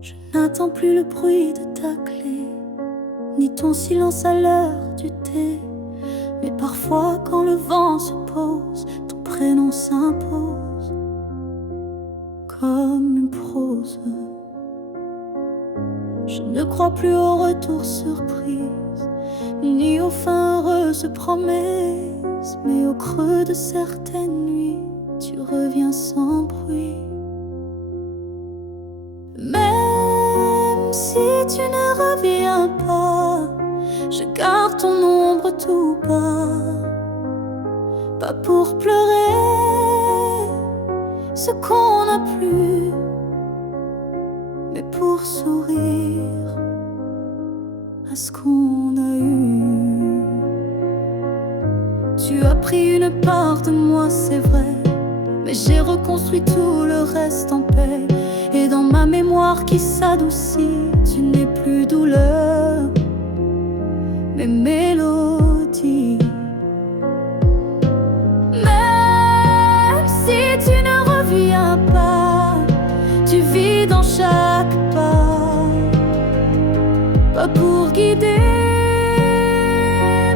Je n'attends plus le bruit de ta clé, ni ton silence à l'heure du thé. Mais parfois quand le vent se pose, ton prénom s'impose comme une prose. Je ne crois plus au retour surprise, ni aux fins heureuses promesses. Mais au creux de certaines nuits, tu reviens sans bruit. Même si tu ne reviens pas, je garde ton ombre tout bas. Pas pour pleurer ce qu'on n'a plus, mais pour sourire à ce qu'on a eu. Tu as pris une part de moi, c'est vrai, mais j'ai reconstruit tout le reste en paix. Et dans ma mémoire qui s'adoucit, tu n'es plus douleur, mais mélodie. Même si tu ne reviens pas, tu vis dans chaque pas. Pas pour guider,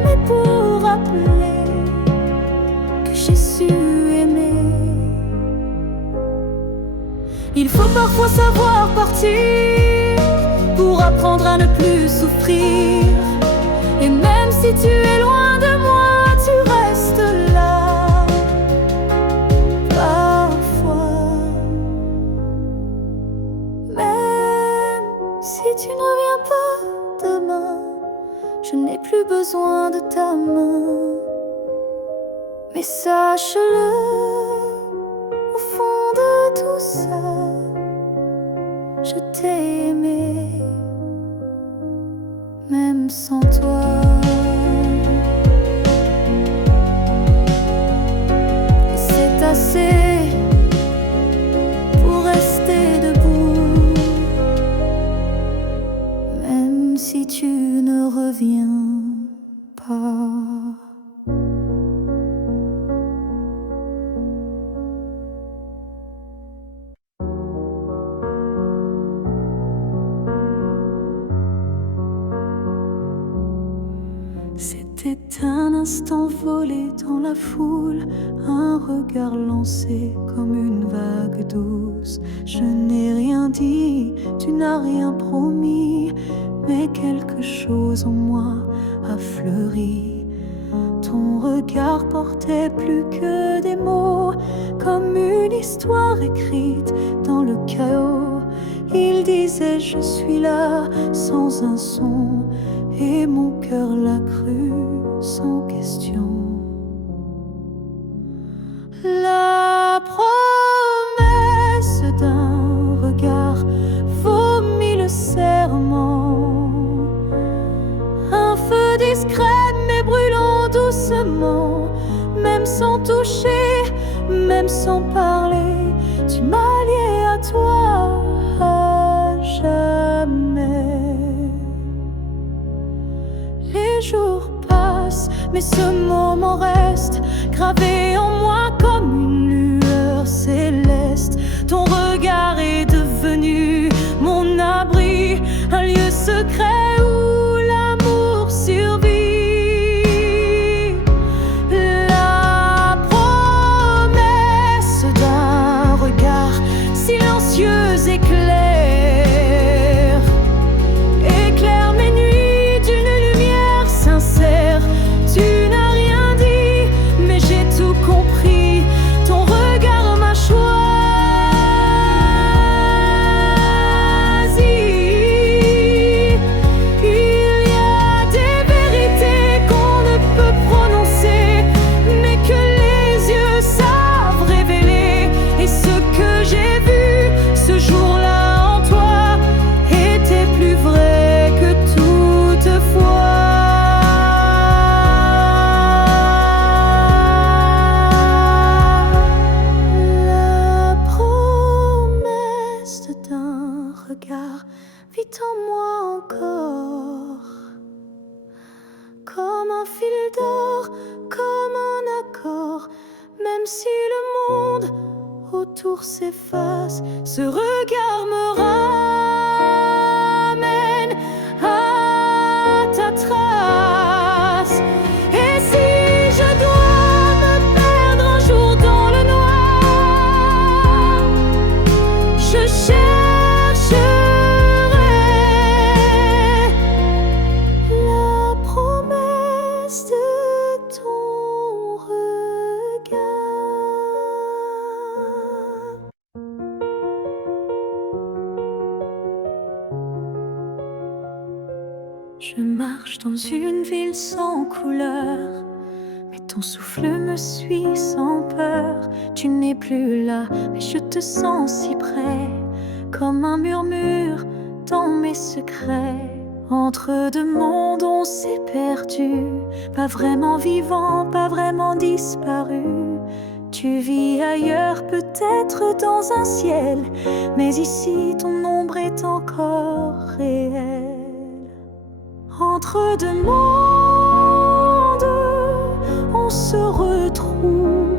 mais pour rappeler que j'ai su aimer. Il faut parfois savoir partir pour apprendre à ne plus souffrir. Et même si tu es loin de moi, tu restes là. Parfois, même si tu ne reviens pas demain, je n'ai plus besoin de ta main. Mais sache-le, au fond de tout ça, je t'ai aimé, même sans toi. Et c'est assez pour rester debout, même si tu ne reviens pas. C'était un instant volé dans la foule, un regard lancé comme une vague douce. Je n'ai rien dit, tu n'as rien promis, mais quelque chose en moi a fleuri. Ton regard portait plus que des mots, comme une histoire écrite dans le chaos. Il disait je suis là sans un son, et mon cœur l'a cru sans question. La promesse d'un regard vaut mille serments. Un feu discret mais brûlant doucement, même sans toucher, même sans parler, tu m'as lié à toi à jamais. Les jours passent, mais ce moment reste gravé en moi comme une lueur céleste. Ton regard est devenu mon abri, un lieu secret où l'amour survit. La promesse d'un regard silencieux éclaire mes nuits d'une lumière sincère. Tu n'as rien dit, mais j'ai tout compris. jours s'efface, ce regard me ramène à ta trace. Et si je dois me perdre un jour dans le noir, je chercherai la promesse de ton regard. Je marche dans une ville sans couleur, mais ton souffle me suit sans peur. Tu n'es plus là, mais je te sens si près, comme un murmure dans mes secrets. Entre deux mondes on s'est perdu, pas vraiment vivant, pas vraiment disparu. Tu vis ailleurs, peut-être dans un ciel, mais ici ton ombre est encore réelle. Entre deux mondes, on se retrouve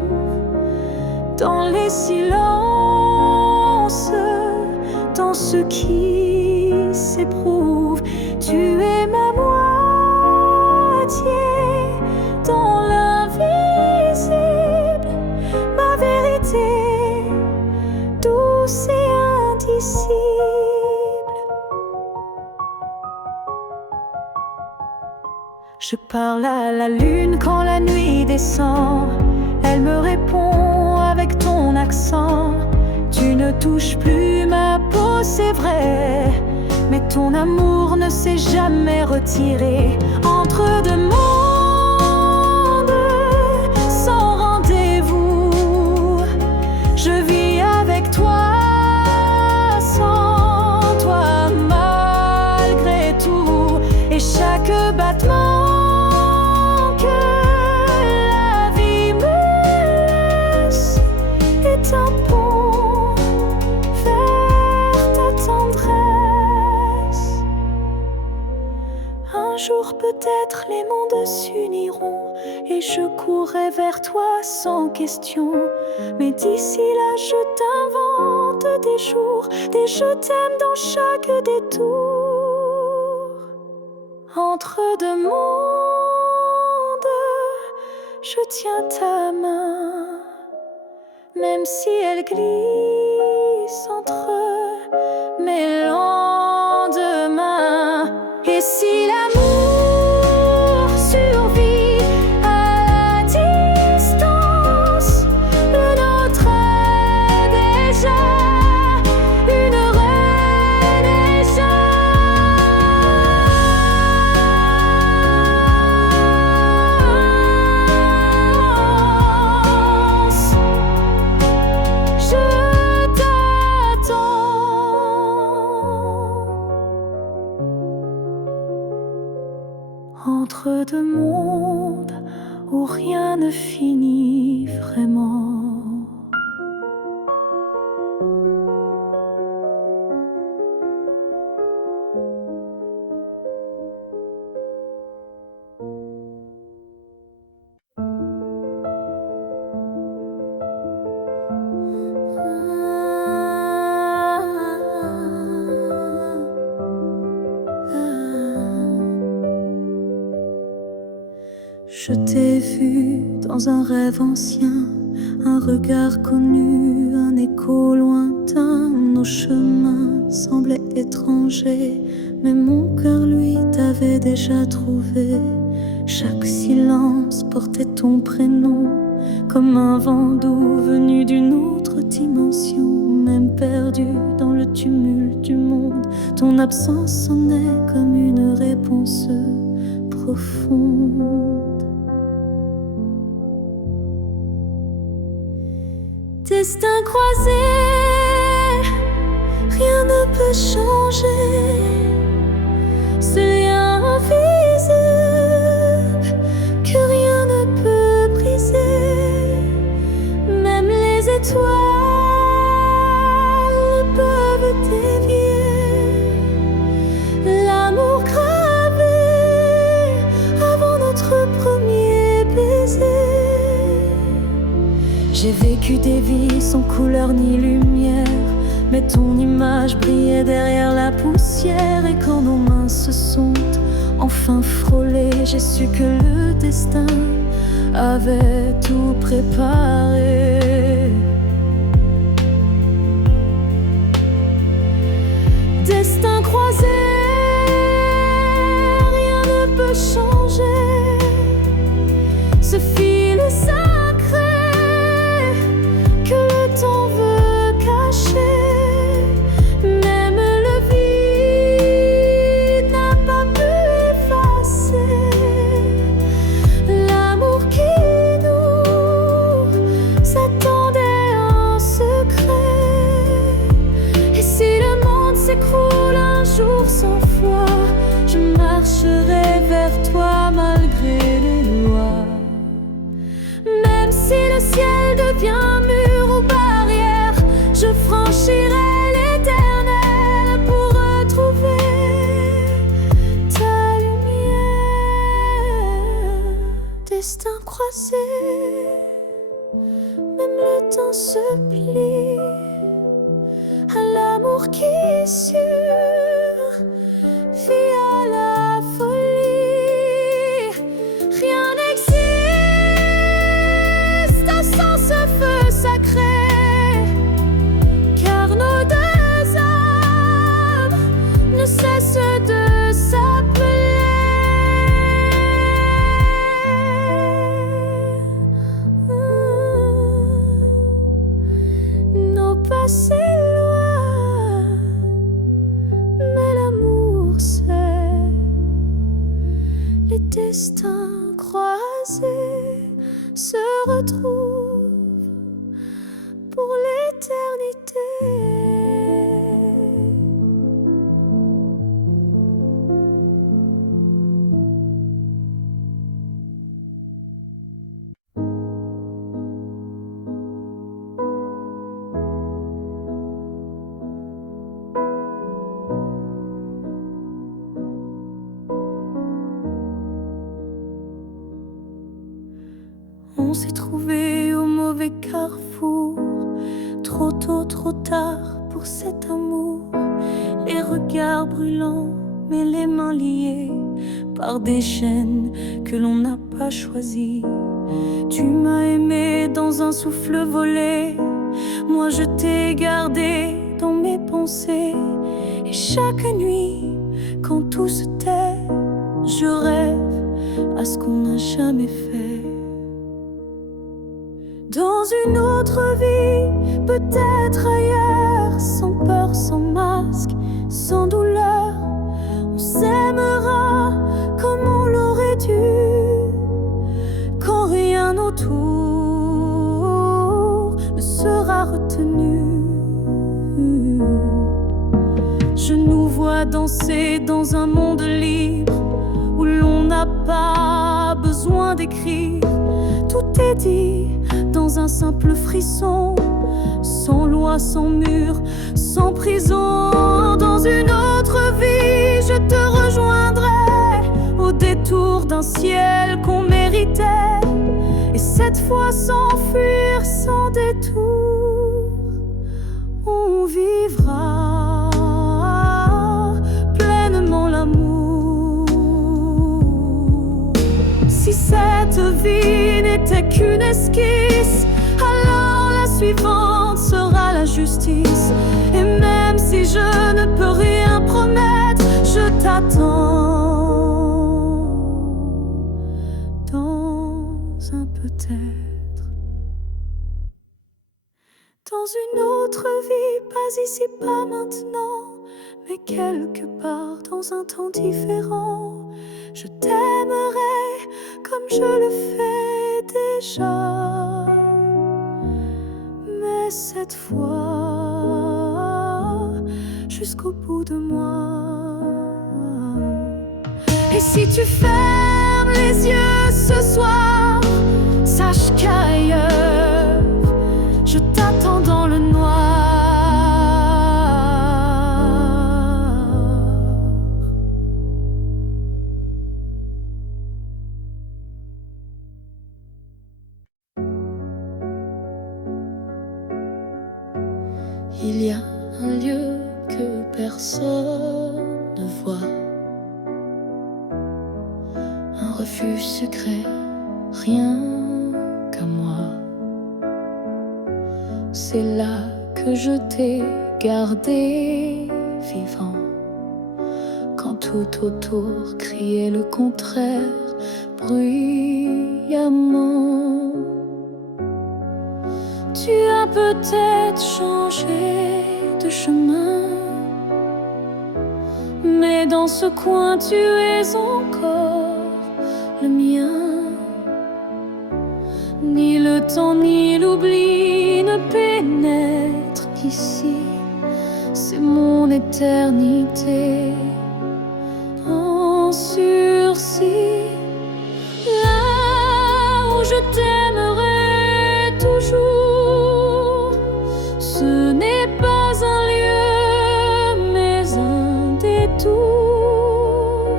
dans les silences, dans ce qui s'éprouve. Tu es ma moitié dans l'invisible, ma vérité douce et indicible. Je parle à la lune quand la nuit descend, elle me répond avec ton accent. Tu ne touches plus ma peau, c'est vrai, mais ton amour ne s'est jamais retiré. Entre deux mondes sans rendez-vous, je vis avec toi, sans toi, malgré tout. Et chaque battement un pont vers ta tendresse. Un jour peut-être les mondes s'uniront et je courrai vers toi sans question. Mais d'ici là je t'invente des jours, des je t'aime dans chaque détour. Entre deux mondes, je tiens ta main, même si elle glisse entre mes lendemains. Et si l'amour survit à la distance, le nôtre est déjà une renaissance. Je t'attends. Entre deux mondes où rien ne finit vraiment. Je t'ai vu dans un rêve ancien, un regard connu, un écho lointain. Nos chemins semblaient étrangers, mais mon cœur, lui, t'avait déjà trouvé. Chaque silence portait ton prénom, comme un vent doux venu d'une autre dimension. Même perdu dans le tumulte du monde, ton absence sonnait comme une réponse profonde. Destin croisé, rien ne peut changer. Ce lien invisible que rien ne peut briser. Même les étoiles peuvent dévier. L'amour gravé avant notre premier baiser. J'ai vécu vécu des vies sans couleur ni lumière, mais ton image brillait derrière la poussière. Et quand nos mains se sont enfin frôlées, j'ai su que le destin avait tout préparé. Destin croisé, rien ne peut changer. Ce fil sacré que le temps veut cacher, même le vide n'a pas pu effacer l'amour qui nous attendait en secret. Et si le monde s'écroule un jour sans foi, je marcherai vers toi malgré les lois. Même si le ciel devient mur ou barrière, je franchirai l'éternel pour retrouver ta lumière. Destin croisé, même le temps se plie à l'amour qui est sûr, vit à la folie. Rien n'existe sans ce feu sacré, car nos deux âmes ne cessent de s'appeler. Nos passés destins croisés se retrouvent pour l'éternité. On s'est trouvé au mauvais carrefour, trop tôt, trop tard pour cet amour. Les regards brûlants, mais les mains liées par des chaînes que l'on n'a pas choisies. Tu m'as aimé dans un souffle volé, moi je t'ai gardé dans mes pensées. Et chaque nuit, quand tout se tait, je rêve à ce qu'on n'a jamais fait. Dans une autre vie, peut-être ailleurs, sans peur, sans masque, sans douleur, on s'aimera comme on l'aurait dû, quand rien autour ne sera retenu. Je nous vois danser dans un monde libre, où l'on n'a pas besoin d'écrire. Tout est dit dans un simple frisson, sans loi, sans mur, sans prison. Dans une autre vie, je te rejoindrai au détour d'un ciel qu'on méritait. Et cette fois sans fuir, sans détour, on vivra pleinement l'amour. Si cette vie n'était qu'une esquisse, alors la suivante sera la justice. Et même si je ne peux rien promettre, je t'attends dans un peut-être. Dans une autre vie, pas ici, pas maintenant, mais quelque part dans un temps différent. Je t'aimerai comme je le fais déjà, mais cette fois jusqu'au bout de moi. Et si tu fermes les yeux ce soir, sache qu'ailleurs je t'attends dans le noir. Il y a un lieu que personne ne voit, un refuge secret, rien qu'à moi. C'est là que je t'ai gardé vivant, quand tout autour criait le contraire bruyamment. Tu as peut-être changé de chemin, mais dans ce coin tu es encore le mien. Ni le temps ni l'oubli ne pénètrent ici, c'est mon éternité en sursis. Là où je t'aimerai toujours, ce n'est pas un lieu mais un détour,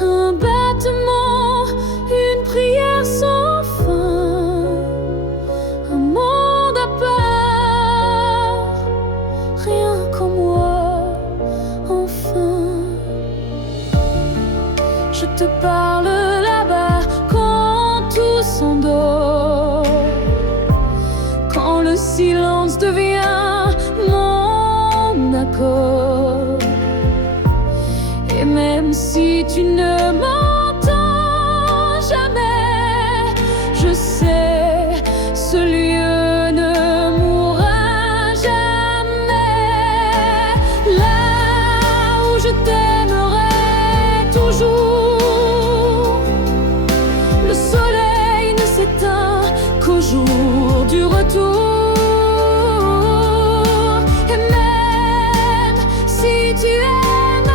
un battement, une prière sans fin, un monde à part, rien qu'en moi, enfin. Je te parle là-bas quand tout s'endort, quand le silence devient mon accord. Et même si tu ne m'entends jamais, je sais, ce lieu ne mourra jamais. Là où je t'aimerai toujours, le soleil ne s'éteint qu'au jour du retour. Et même si tu aimes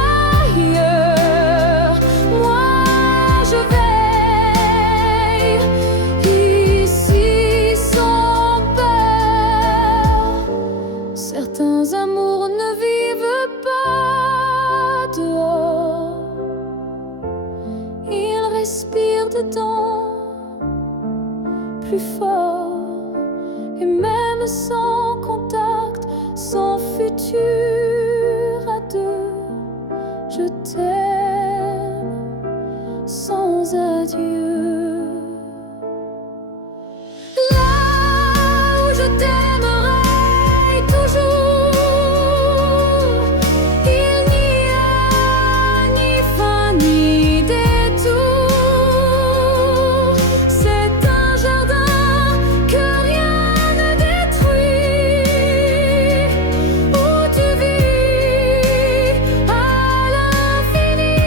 ailleurs, moi je veille ici sans peur. Certains amours ne vivent pas dehors, ils respirent dedans plus fort. Et même sans contact, sans futur à deux, je t'aime sans adieu. Là où je t'aimerai toujours, il n'y a ni fin ni détour. C'est un jardin que rien ne détruit, où tu vis à l'infini.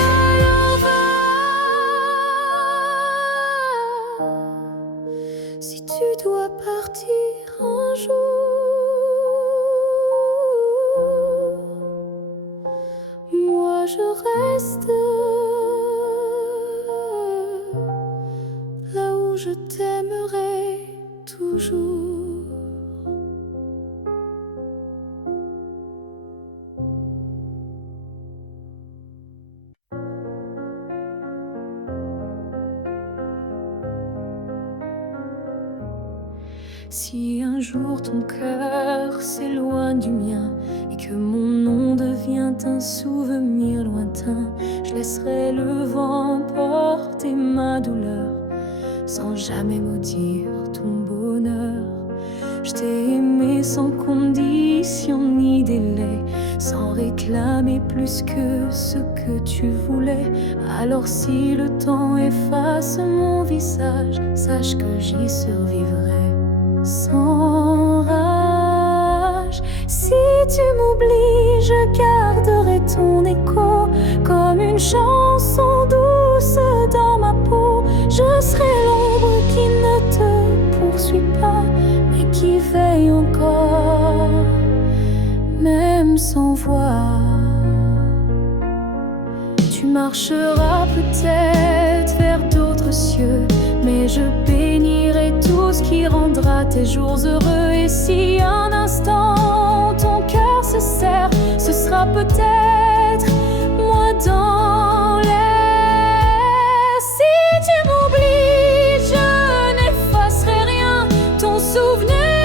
Alors va, si tu dois partir un jour, moi je reste là où je t'aimerai toujours. Si un jour ton cœur s'éloigne du mien et que mon nom devient un souvenir lointain, je laisserai le vent porter ma douleur sans jamais maudire ton bonheur. Je t'ai aimé sans condition ni délai, sans réclamer plus que ce que tu voulais. Alors si le temps efface mon visage, sache que j'y survivrai sans rage. Si tu m'oublies, je garderai ton écho comme une chanson douce dans ma peau. Je serai l'ombre qui ne te poursuit pas, mais qui veille encore, même sans voix. Tu marcheras peut-être vers d'autres cieux, mais je bénirai tout ce qui rendra tes jours heureux. Et si un instant ton cœur se serre, ce sera peut-être moi dans l'air. Si tu m'oublies, je n'effacerai rien, ton souvenir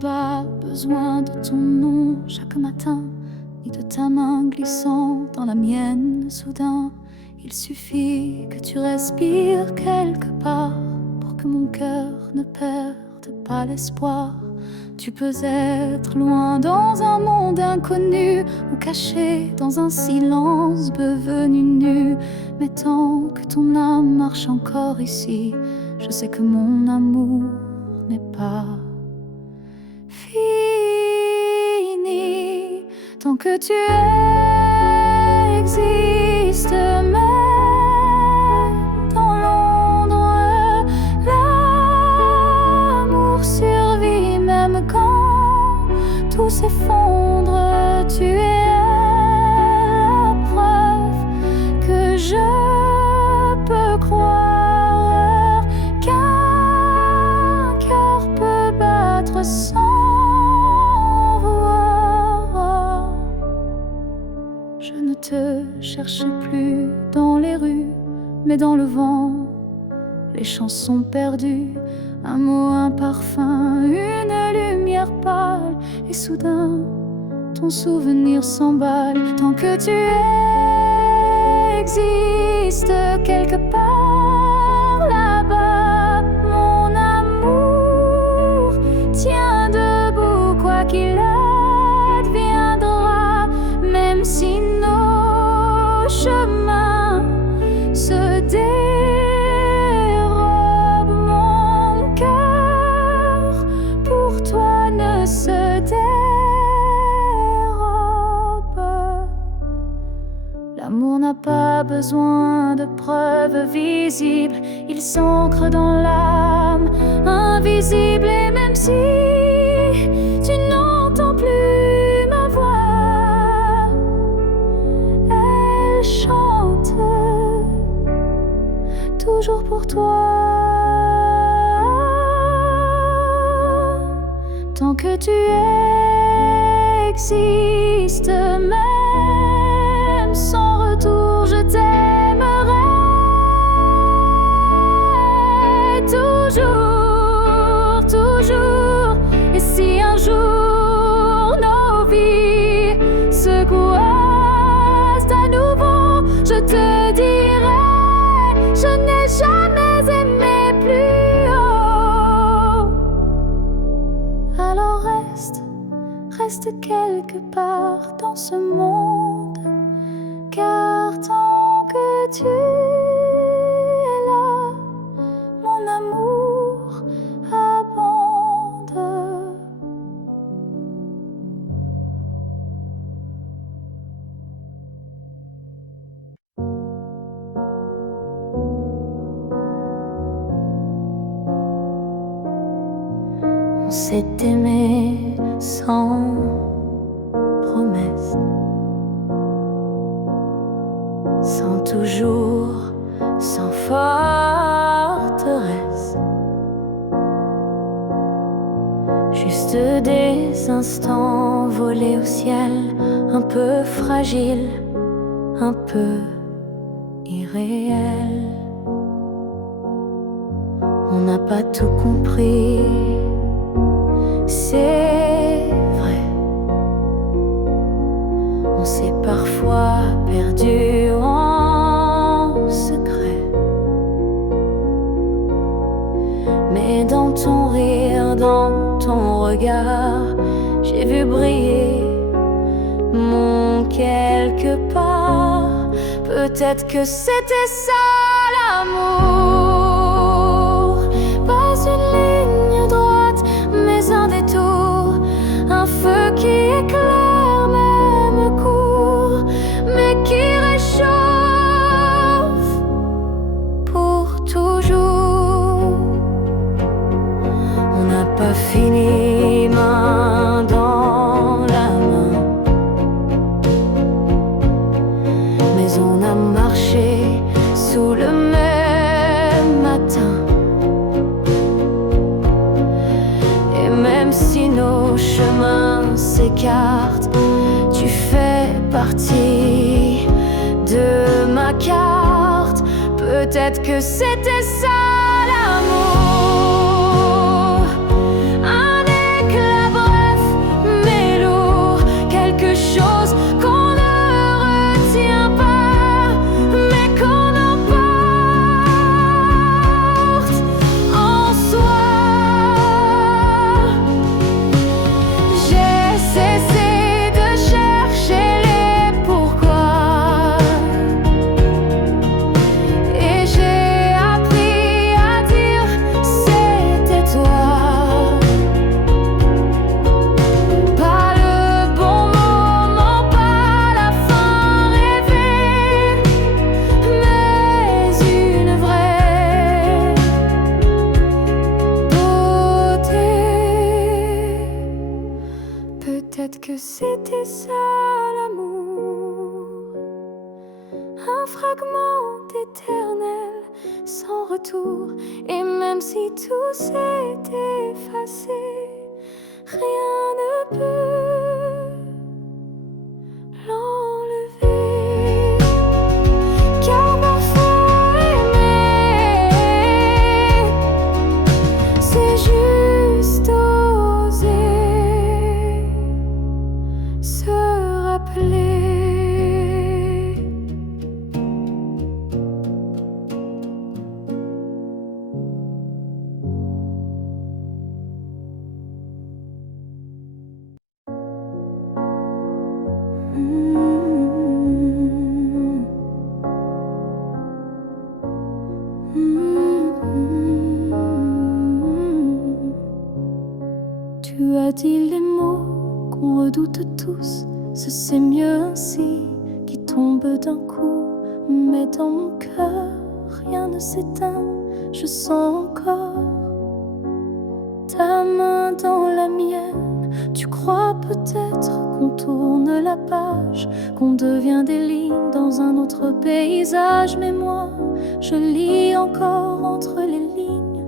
pas besoin de ton nom chaque matin, ni de ta main glissant dans la mienne soudain. Il suffit que tu respires quelque part pour que mon cœur ne perde pas l'espoir. Tu peux être loin dans un monde inconnu ou caché dans un silence devenu nu. Mais tant que ton âme marche encore ici, je sais que mon amour n'est pas fini. Tant que tu existes, même dans l'ombre, l'amour survit. Même quand tout s'effondre, tu es la preuve que je peux croire qu'un cœur peut battre sans voir. Je ne te cherche plus dans les rues, mais dans le vent, les chansons perdues, un mot, un parfum, une lumière pâle, et soudain, ton souvenir s'emballe. Tant que tu existes quelque part là-bas, mon amour tient debout, quoi qu'il adviendra. Même si nos chemins se dérobent, mon cœur pour toi ne se dérobe. L'amour n'a pas besoin de preuves visibles, il s'ancre dans l'âme invisible. Et même si tu n'entends plus ma voix, elle chante toujours pour toi. Tant que tu existes, même sans retour, je t'aimerai toujours, toujours. Et si un jour nos vies se croisent à nouveau, je te dirai, je n'ai jamais aimé plus haut. Alors reste quelque part dans ce monde, car tant que tu es là, mon amour abonde. On s'est aimé sans promesse, sans toujours, sans forteresse. Juste des instants volés au ciel, un peu fragiles, un peu irréels. On n'a pas tout compris, c'est vrai. On s'est parfois perdu en secret, mais dans ton rire, dans ton regard, j'ai vu briller mon quelque part. Peut-être que c'était ça l'amour, pas une ligne droite, mais un détour, un feu qui éclaire même court, mais qui réchauffe pour toujours. On n'a pas fini main dans la main, mais on a marché sous le même matin. Et même si nos chemins s'écartent, tu fais partie de ma carte. Peut-être que c'était ça l'amour, un éclat fragment éternel sans retour. Et même si tout s'est effacé, rien ne peut l'enlever. Car parfois aimer, c'est juste oser se rappeler. Tu as dit les mots qu'on redoute tous, c'est mieux ainsi, qui tombent d'un coup. Mais dans mon cœur, rien ne s'éteint, je sens encore ta main dans la mienne. Tu crois peut-être qu'on tourne la page, qu'on devient des lignes dans un autre paysage. Mais moi, je lis encore entre les lignes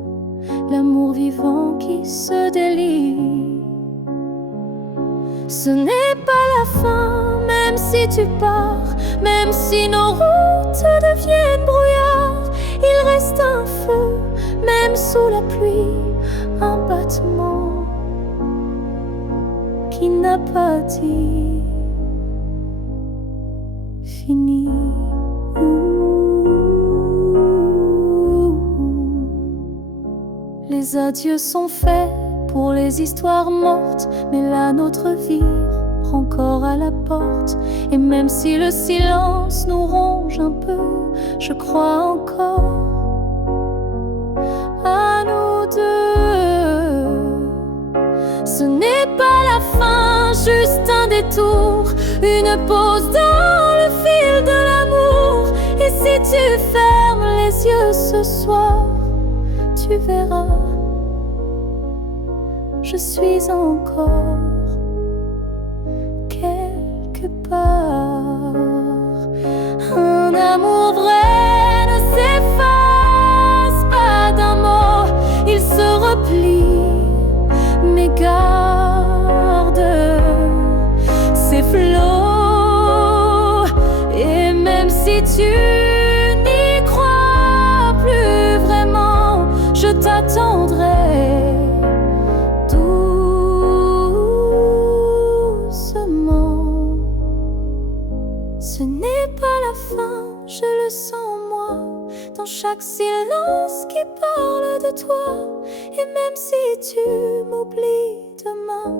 l'amour vivant qui se délie. Ce n'est pas la fin, même si tu pars, même si nos routes deviennent brouillard. Il reste un feu, même sous la pluie, un battement qui n'a pas dit fini. Les adieux sont faits pour les histoires mortes, mais la nôtre vire encore à la porte. Et même si le silence nous ronge un peu, je crois encore à nous deux. Ce n'est pas la fin, juste un détour, une pause dans le fil de l'amour. Et si tu fermes les yeux ce soir, tu verras, je suis encore quelque part. Un amour vrai ne s'efface pas d'un mot, il se replie, mais garde ses flots. Et même si tu n'y crois plus vraiment, je t'attendrai doucement. Ce n'est pas la fin, je le sens moi, dans chaque silence qui parle de toi. Et même si tu m'oublies demain,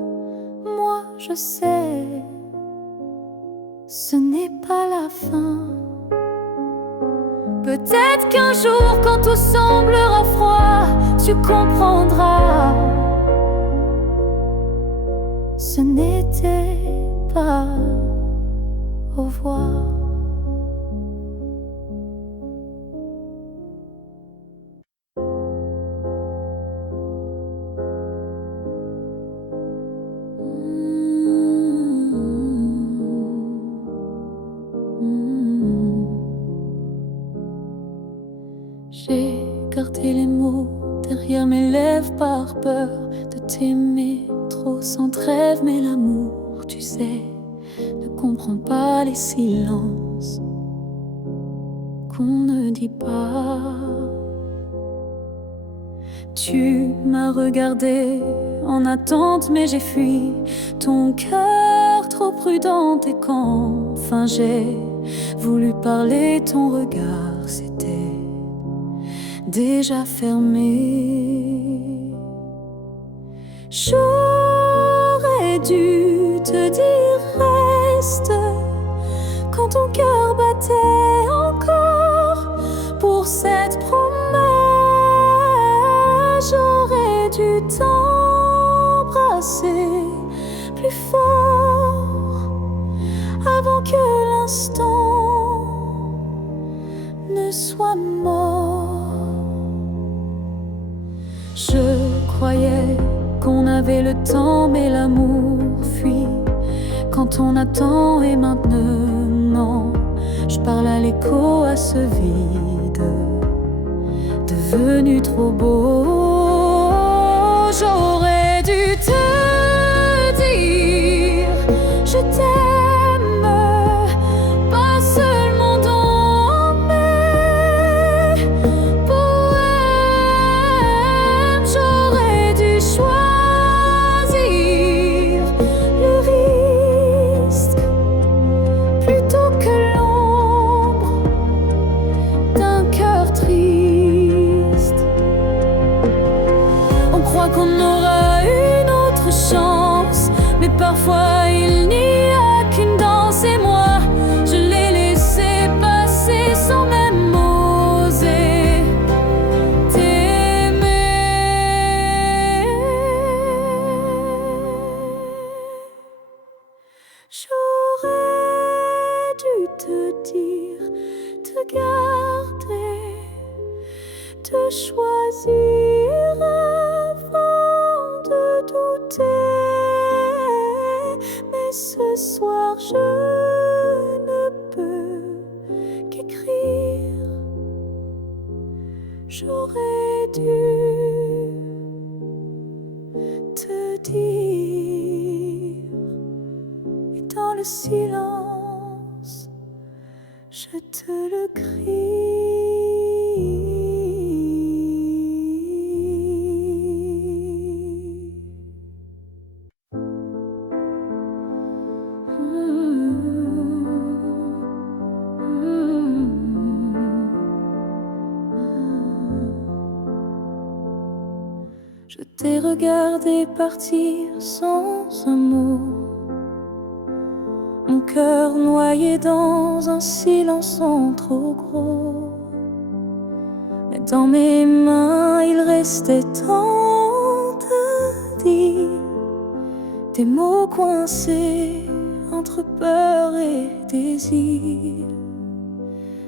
moi je sais, ce n'est pas la fin. Peut-être qu'un jour, quand tout semblera froid, tu comprendras, ce n'était pas au revoir. J'ai gardé les mots derrière mes lèvres par peur de t'aimer trop sans trêve. Mais l'amour, tu sais, ne comprend pas les silences qu'on ne dit pas. Tu m'as regardé en attente, mais j'ai fui, ton cœur trop prudent. Et quand enfin j'ai voulu parler, ton regard s'était déjà fermé. J'aurais dû te dire reste quand ton cœur battait encore pour cette promesse. J'aurais dû t'embrasser plus fort avant que l'instant ne soit mort. Je croyais qu'on avait le temps, mais l'amour fuit quand on attend. Et maintenant, je parle à écho à ce vide devenu trop beau. J'aurais dû te dire je t'aime, pas seulement dans mes poèmes. J'aurais dû choisir le risque plutôt que l'ombre d'un cœur triste. On croit qu'on aura une autre chance, mais parfois il n'y a qu'une danse. Et moi, je l'ai laissé passer sans même oser t'aimer. J'aurais dû te dire, te garder, te choisir avant de douter. Mais ce soir je ne peux qu'écrire. J'aurais dû te dire, et dans le silence je te le crie. Je t'ai regardé partir sans un mot, mon cœur noyé dans un silence en trop gros. Mais dans mes mains il restait tant à dire, des mots coincés entre peur et désir.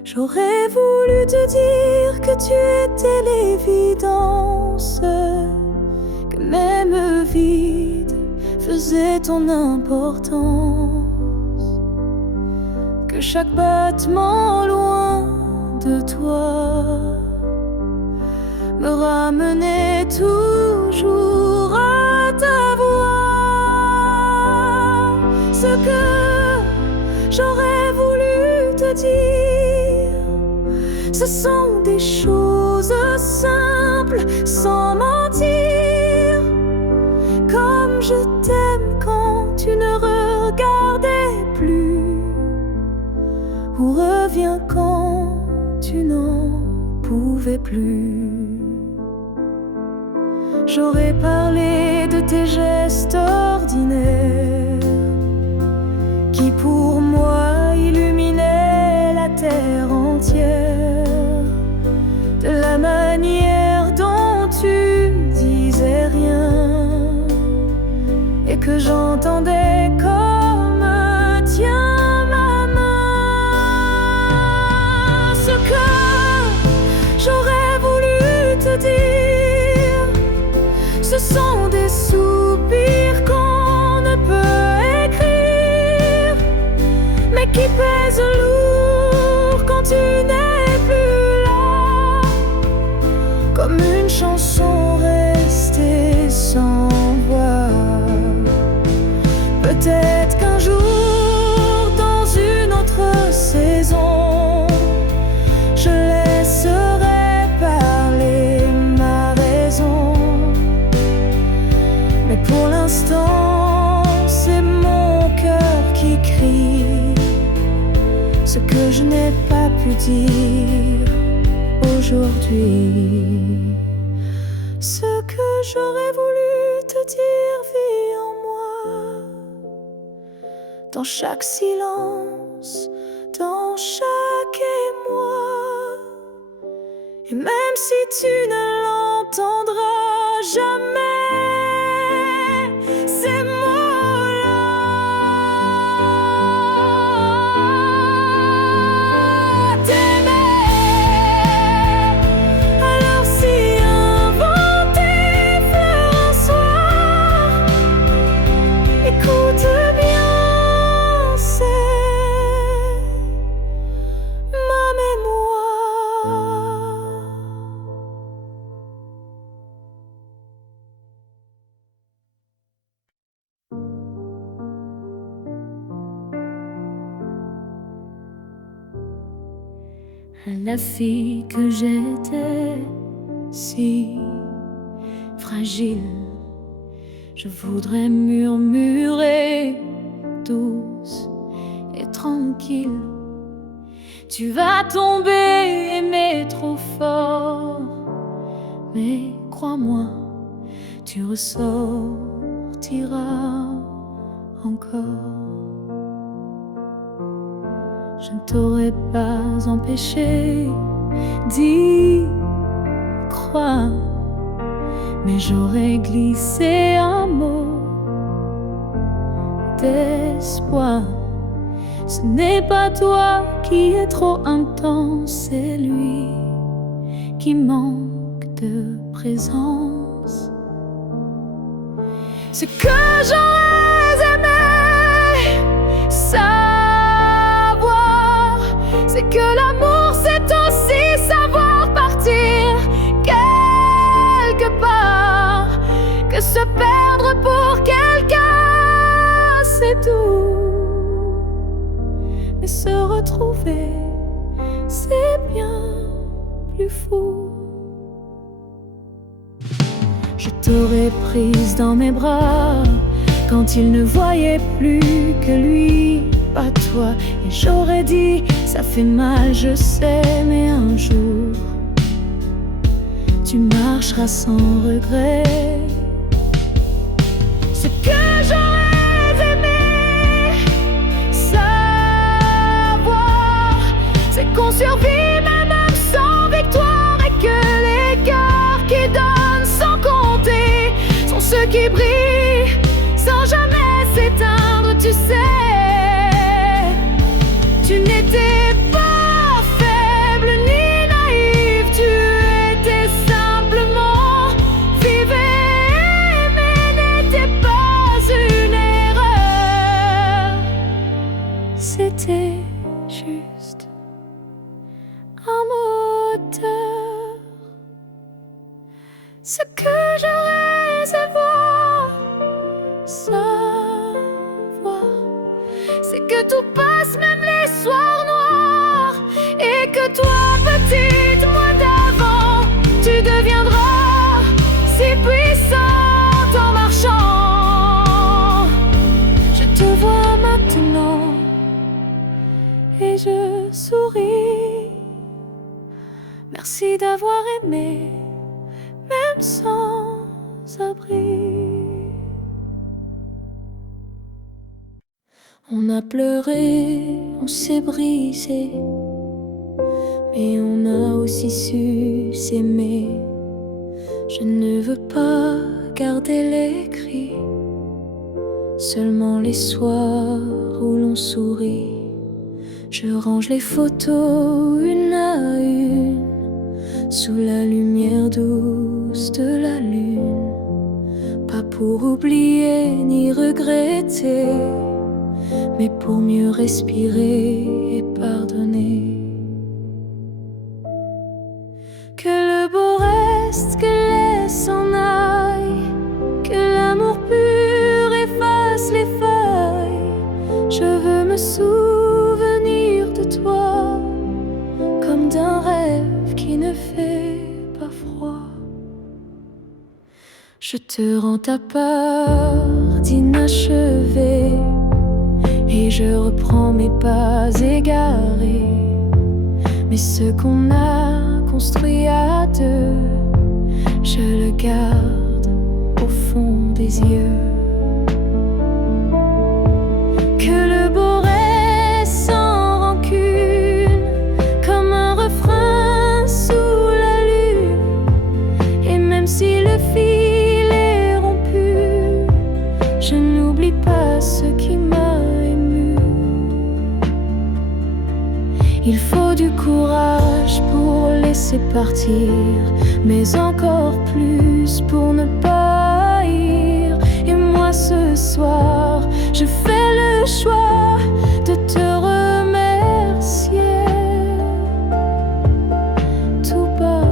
J'aurais voulu te dire que tu étais l'évidence, que même vide faisait ton importance, que chaque battement loin de toi me ramenait toujours à ta voix. Ce que j'aurais voulu te dire, ce sont des choses simples, sans mentir. Comme je t'aime quand tu ne regardais plus, ou reviens quand tu n'en pouvais plus. J'aurais parlé de tes gestes ordinaires qui pour moi illuminaient la terre entière, de la manière dont tu disais rien et que j'entendais comme tiens ma main. Ce que j'aurais voulu te dire, ce sont des soupirs qu'on ne peut écrire, mais qui pèsent lourd quand tu n'es plus là, comme une chanson restée sans voix. Peut-être qu'un jour, dans une autre saison, je laisserai parler ma raison. Mais pour l'instant, c'est mon cœur qui crie ce que je n'ai pas pu dire aujourd'hui. Ce que j'aurais voulu te dire vit en moi, dans chaque silence, dans chaque émoi. Et même si tu ne l'entendras jamais, ces mots-là, t'aimer. Alors si un tes fleurs un soir, écoute bien, c'est ma la fille que j'étais, si fragile. Je voudrais murmurer douce et tranquille. Tu vas tomber, aimer trop fort, mais crois-moi, tu ressortiras encore. Je ne t'aurais pas empêché d'y croire, mais j'aurais glissé un mot d'espoir. Ce n'est pas toi qui es trop intense, c'est lui qui manque de présence. Ce que j'aurais aimé savoir, c'est que l'amour c'est aussi savoir partir quelque part, que se perdre pour quelqu'un c'est doux, mais se retrouver c'est bien plus fou. Je t'aurais prise dans mes bras quand il ne voyait plus que lui, pas toi. Et j'aurais dit, ça fait mal, je sais, mais un jour tu marcheras sans regret. Ce que j'aurais aimé savoir, c'est qu'on survit même sans victoire, et que les cœurs qui donnent sans compter sont ceux qui brillent sans jamais s'éteindre. Tu sais, tu n'étais pas faible ni naïve, tu étais simplement vive et aimer n'était pas une erreur, c'était juste un moteur. Ce que j'aurais savoir, c'est que tout passe, même les soirs noirs, et que toi, petite, moi d'avant, tu deviendras si puissante en marchant. Je te vois maintenant et je souris. Merci d'avoir aimé, même sans abri. On a pleuré, on s'est brisé, mais on a aussi su s'aimer. Je ne veux pas garder les cris, seulement les soirs où l'on sourit. Je range les photos une à une, sous la lumière douce de la lune. Pas pour oublier ni regretter, mais pour mieux respirer et pardonner. Que le beau reste, que les s'en aille, que l'amour pur efface les failles. Je veux me souvenir de toi comme d'un rêve qui ne fait pas froid. Je te rends ta part d'inachevé, et je reprends mes pas égarés. Mais ce qu'on a construit à deux, je le garde au fond des yeux. Que le beau reste sans rancune, comme un refrain sous la lune. Et même si le fil est rompu, je n'oublie pas ce qui m'a ému. Il faut du courage pour laisser partir, mais encore plus pour ne pas haïr. Et moi ce soir, je fais le choix de te remercier tout bas.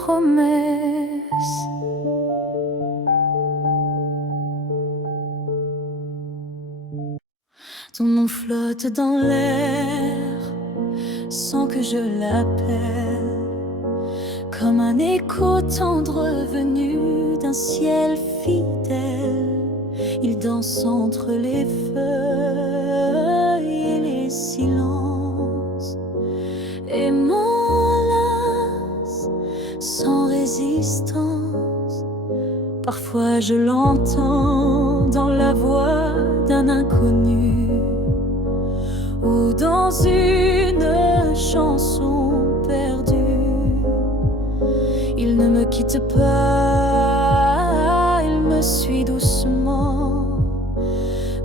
promesse. Ton nom flotte dans l'air sans que je l'appelle, comme un écho tendre venu d'un ciel fidèle. Il danse entre les feuilles et les silences et m'enlace sans résistance. Parfois je l'entends dans la voix d'un inconnu ou dans une chanson perdue. Il ne me quitte pas, il me suit doucement,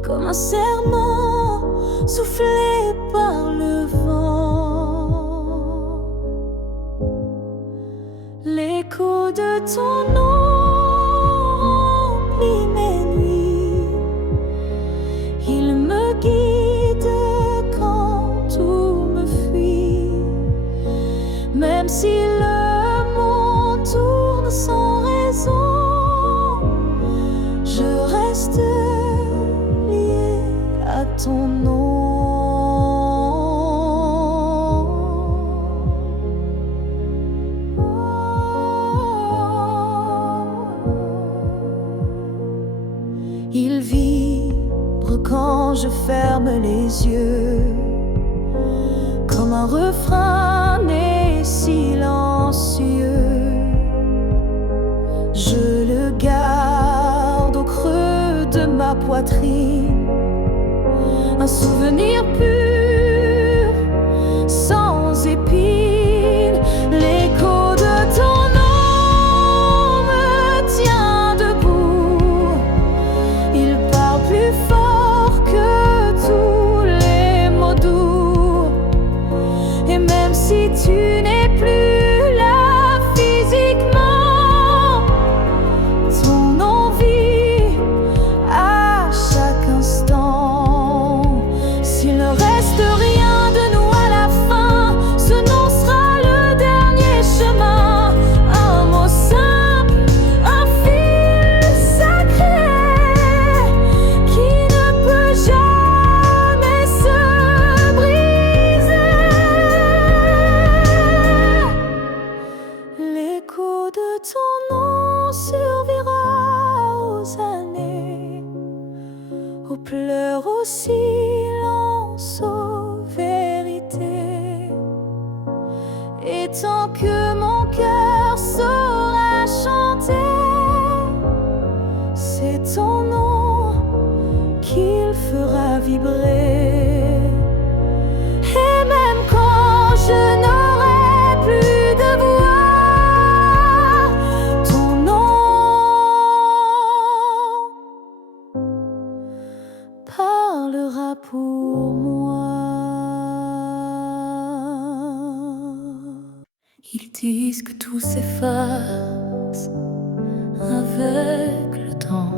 comme un serment soufflé par le vent. L'écho de ton nom remplit mes nuits. Il me guide quand tout me fuit. Même si le monde tourne sans raison, je reste lié à ton nom. Il vibre quand je ferme les yeux, comme un refrain né silencieux. Je le garde au creux de ma poitrine, un souvenir pur, sans épines. L'écho de ton nom me tient debout. Il parle plus fort que tous les mots doux. Et même si tu n'es plus là physiquement, ton nom vit à chaque instant. S'il ne reste rien de nous à la fin, ce nom sera le dernier chemin. Un mot simple, un fil sacré qui ne peut jamais se briser. L'écho de ton nom survivra aux années, aux pleurs, aux silences, aux vérités. Et tant que mon cœur saura chanter, c'est ton nom qu'il fera vibrer. Et même quand je n'aurai plus de voix, ton nom parlera pour moi. Ils disent que tout s'efface avec le temps,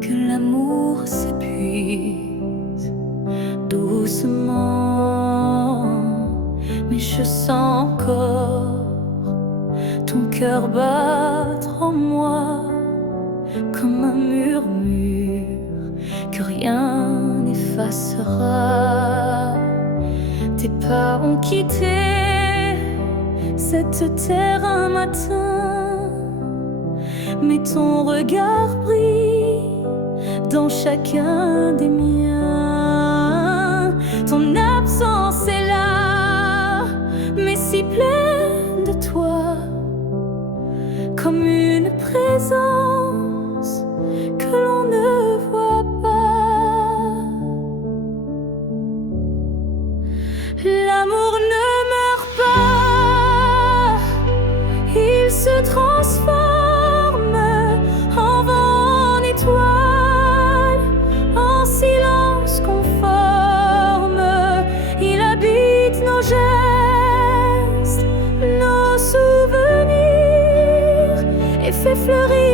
que l'amour s'épuise doucement. Mais je sens encore ton cœur battre en moi, comme un murmure que rien n'effacera. Tes pas ont quitté cette terre un matin, mais ton regard brille dans chacun des miens. Ton absence est là, mais si pleine de toi, comme une présence que l'on ne voit pas. L'amour ne meurt pas, il se transforme en vent, en étoile, en silence conforme. Il habite nos gestes, nos souvenirs, et fait fleurir